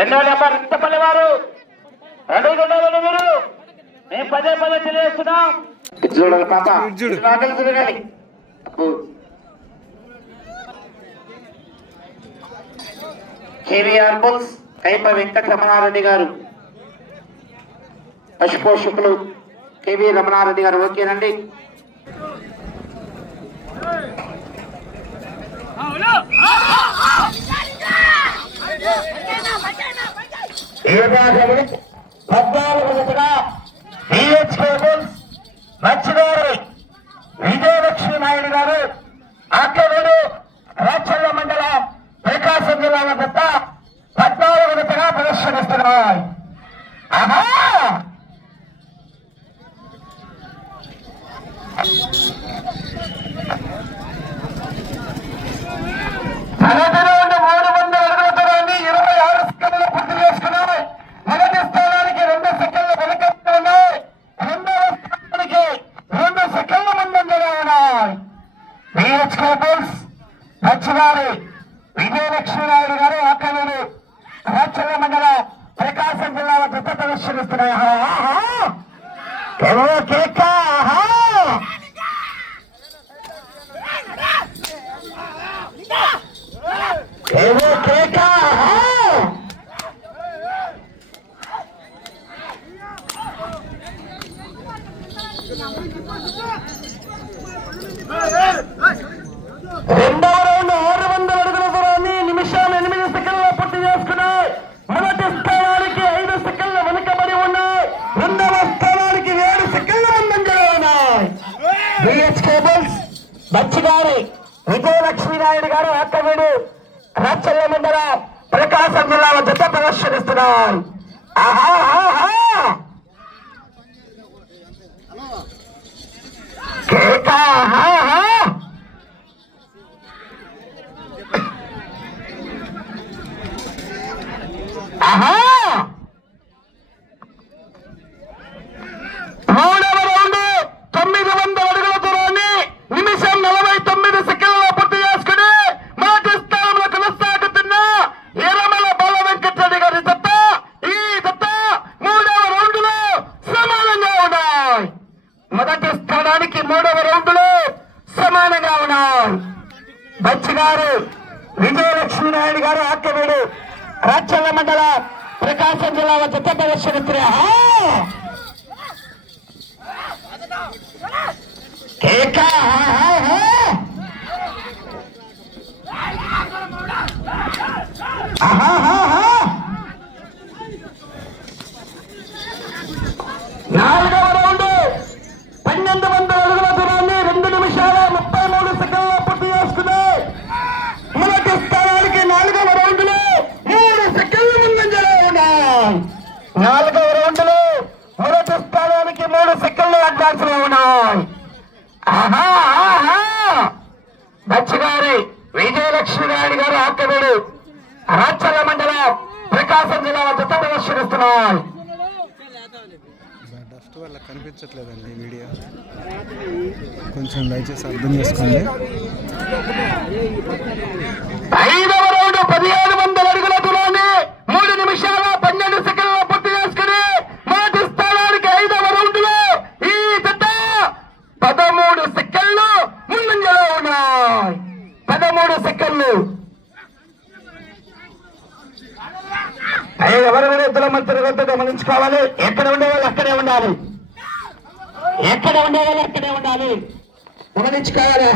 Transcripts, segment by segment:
రెండో నెంబర్ ఇంతపల్లి వారు. రెండు రెండో మీరు. మేము పదే పదే తెలియజేస్తున్నాం. చూడాలి పాప. ఆటలు గారు. పశుపోషకులు కేవి రమణారెడ్డి గారు ఓకేనండి. Oh, no! ఏ భాగములు పద్నాలుగు లక్ష్మీనాయుడు గారు ఆకవేలు రాచల్ల మండలం ప్రకాశం జిల్లా జత ప్రదర్శనిస్తున్నాయి. కేక మంచిగారి విజయలక్ష్మీనాయుడు గారు అక్కడి రాచల్ల మండల ప్రకాశం జిల్లా వద్ద ప్రదర్శనిస్తున్నారు ఆహా. రాజ్యాంగ మండల ప్రకాశం జిల్లా జత ప్రదర్శన గారు రాచల్ల మండలం ప్రకాశం జిల్లా వద్ద ప్రదర్శనిస్తున్నారు కనిపించట్లేదండి మీడియా కొంచెం దయచేసి అర్థం చేసుకోండి. ఐదవ రౌండ్ పదిహేను వందల అడుగుల దూరాన్ని మూడు నిమిషాల ఎక్కడ ఉండేవాళ్ళు అక్కడే ఉండాలి. ఎక్కడ ఉండేవాళ్ళు అక్కడే ఉండాలి. గమనించుకోవాలి.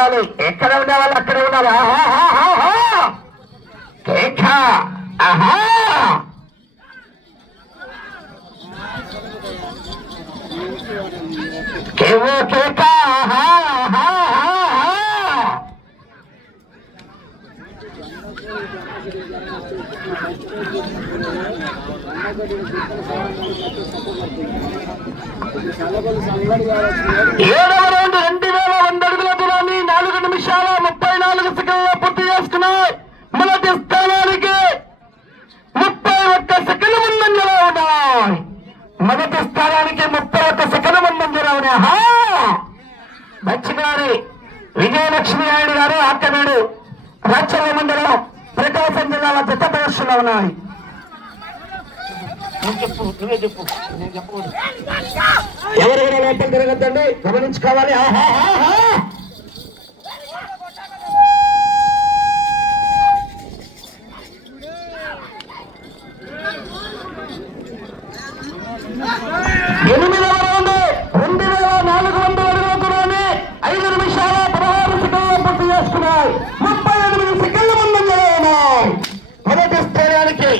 రావాలి ఎక్కడ ఉన్న వాళ్ళు అక్కడ ఉన్నారు. కేవో కేక ఏడు విజయలక్ష్మి నాయుడు గారు ఆక్కనాడు రాచర్ల మండలం ప్రకాశం జిల్లాల జత ప్రదర్శనలో ఉన్నాయి. చెప్పకూడదు. ఎవరెవరు లోపల తిరగద్దండి గమనించుకోవాలి. ఆహా, ఆహా. ఎనిమిదవ రౌండ్ రెండు వేల నాలుగు వందల అడుగుల దూరాన్ని ఐదు నిమిషాల పదహారు సెకండ్లు పూర్తి చేసుకున్నాయి ముప్పై ఎనిమిది సెకండ్ల ముందంజలో ఉన్నాయి మొదటి స్థానానికి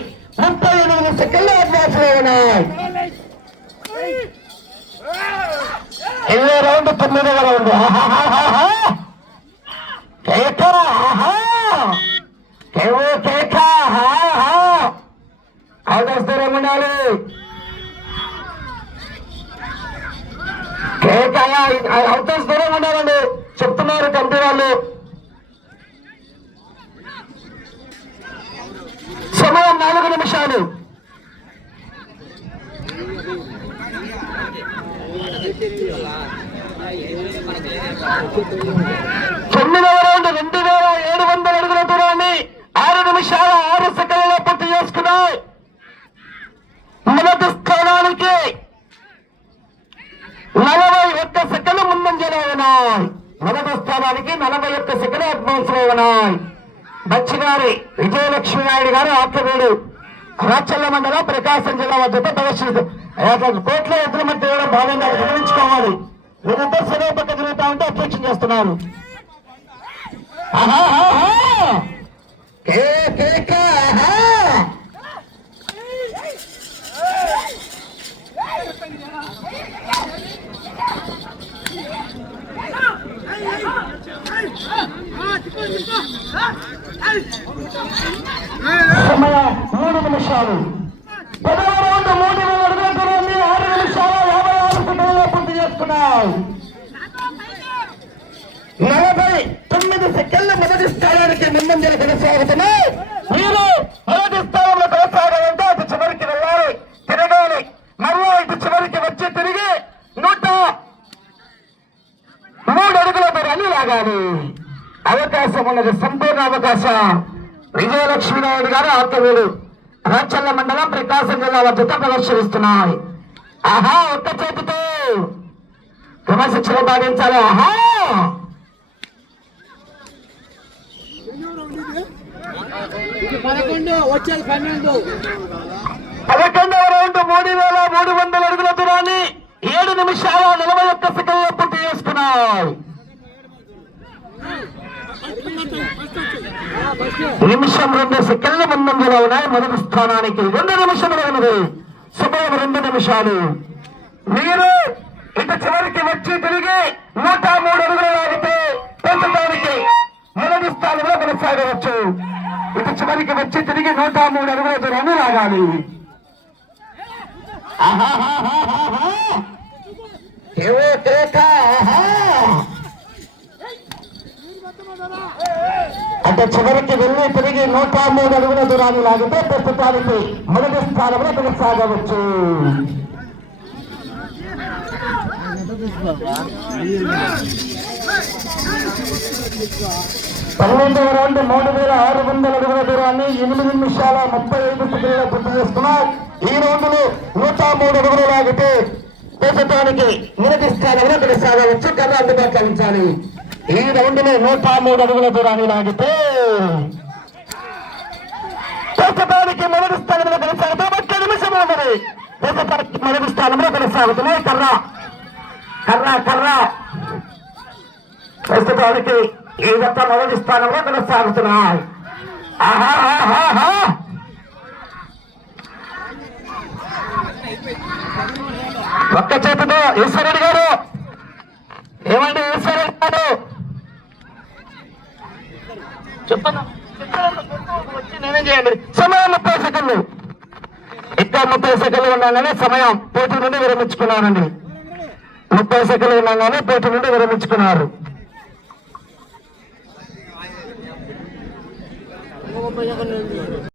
ముప్పై ఎనిమిది సెకండ్ల అభ్యాసంలో ఉన్నాయి ఇరవై రౌండ్ తొమ్మిదవ రౌండ్ ఆహాహాహా. కేక ఆహా. కేవో కేక ఆహా. ఉండాలి కేక అవకాశం దూరం ఉండాలండి చెప్తున్నారు కమిటీ వాళ్ళు సమయం నాలుగు నిమిషాలు తొమ్మిదవ రౌండ్ రెండు వేల ఏడు వందల అడుగుల దూరాన్ని ఆరు నిమిషాల ఆరు సెకండ్లలో పూర్తి చేసుకున్నాయి. మొదటి స్థానానికి నలభై ఒక్క సెకండ్ ముందంజలో ఉన్నాయి. మొదటి స్థానానికి నలభై ఒక్క సెకండ్ అడ్వాన్స్లో ఉన్నాయి. బచ్చిగారి విజయలక్ష్మి నాయుడు గారు ఆత్మవీడు. రాచల్ల మండలం ప్రకాశం జిల్లా వద్ద ప్రదర్శన కోట్ల ఎదురు మధ్య భాగంగా గమనించుకోవాలి. వీరితో సరే పక్క తిరుగుతా ఉంటే అధ్యక్షం చేస్తున్నారు ఆహాహాహా! కే కేక ఆహా! సమయం మూడు నిమిషాలు స్థానానికి ముందంజలు కొనసాగుతున్నాయి మీరు మొదటి స్థానంలో కొనసాగాలంటే అటు చివరికి వెళ్ళాలి తిరగాలి. మరలా ఇటు చివరికి వచ్చి తిరిగి నూట మూడు అడుగుల దూరాన్ని లాగాలి. అవకాశం ఉన్నది సంపూర్ణ అవకాశం. విజయలక్ష్మి నాయుడు గారు ఆత్మవీడు రాచల్ల మండలం ప్రకాశం జిల్లా వద్ద ప్రదర్శనిస్తున్నాయి ఆహా ఒక్క చేతితో. క్రమశిక్షణ పాటించాలి ఆహా! పదకొండు వచ్చేది పన్నెండు. పదకొండవ రౌండ్ మూడు వేల మూడు వందల అడుగుల దూరాన్ని ఏడు నిమిషాల నలభై ఒక్క సెకండ్లో పూర్తి చేసుకున్నాయి నిమిషం రెండు సెకండ్ల ముందంజలో ఉన్నాయి. మొదటి స్థానానికి రెండు నిమిషములు ఉన్నది సుమారు రెండు నిమిషాలు. మీరు ఇటు చివరికి వచ్చి తిరిగి నూట మూడు అడుగులు లాగితే ప్రస్తుతానికి మొదటి స్థానంలో కొనసాగవచ్చు. ఇటు వచ్చి తిరిగి నూట మూడు అడుగుల దూరాన్ని లాగాలి. అంటే చివరికి వెళ్ళి తిరిగి నూట మూడు అడుగుల దూరాన్ని లాగితే ప్రస్తుతానికి మొదటి స్థానంలో కొనసాగవచ్చు. పదిహేను వందల రెండు మూడు వేల ఆరు వందల అడుగుల దూరాన్ని ఎనిమిది నిమిషాల ముప్పై ఐదు సెకండ్ల పూర్తి చేసుకున్నారు ఈ రౌండ్లో నూట మూడు అడుగులు లాగితే ప్రస్తుతానికి మొదటి స్థానంలో కొనసాగవచ్చు. కర్ర అందుబాటులో ఉంచాలి. ఈ రౌండ్లో నూట మూడు అడుగుల దూరాన్ని లాగితే ప్రస్తుతానికి మొదటి స్థానంలో కొనసాగుతూ ఒక్క నిమిషం ఉన్నది ప్రస్తుతానికి మొదటి స్థానంలో కొనసాగుతున్నాయి. కర్ర కర్ర కర్ర. ప్రస్తుతానికి ఈ యొక్క మొదటి స్థానంలో కొనసాగుతున్నాయి. ఆహా ఒక్క చేతితో ఈశ్వరుడు గారు. ఏమండి ఈశ్వరుడు గారు? చెప్పండి. వచ్చి చేయండి? సమయం ముప్పై సెకండ్లు. ఇంకా ముప్పై సెకండ్లు ఉండగానే సమయం పోటీ నుండి విరమించుకున్నారండి ముప్పై సెకండ్లు ఉండగానే పోటీ నుండి విరమించుకున్నారు. pa niya kanina.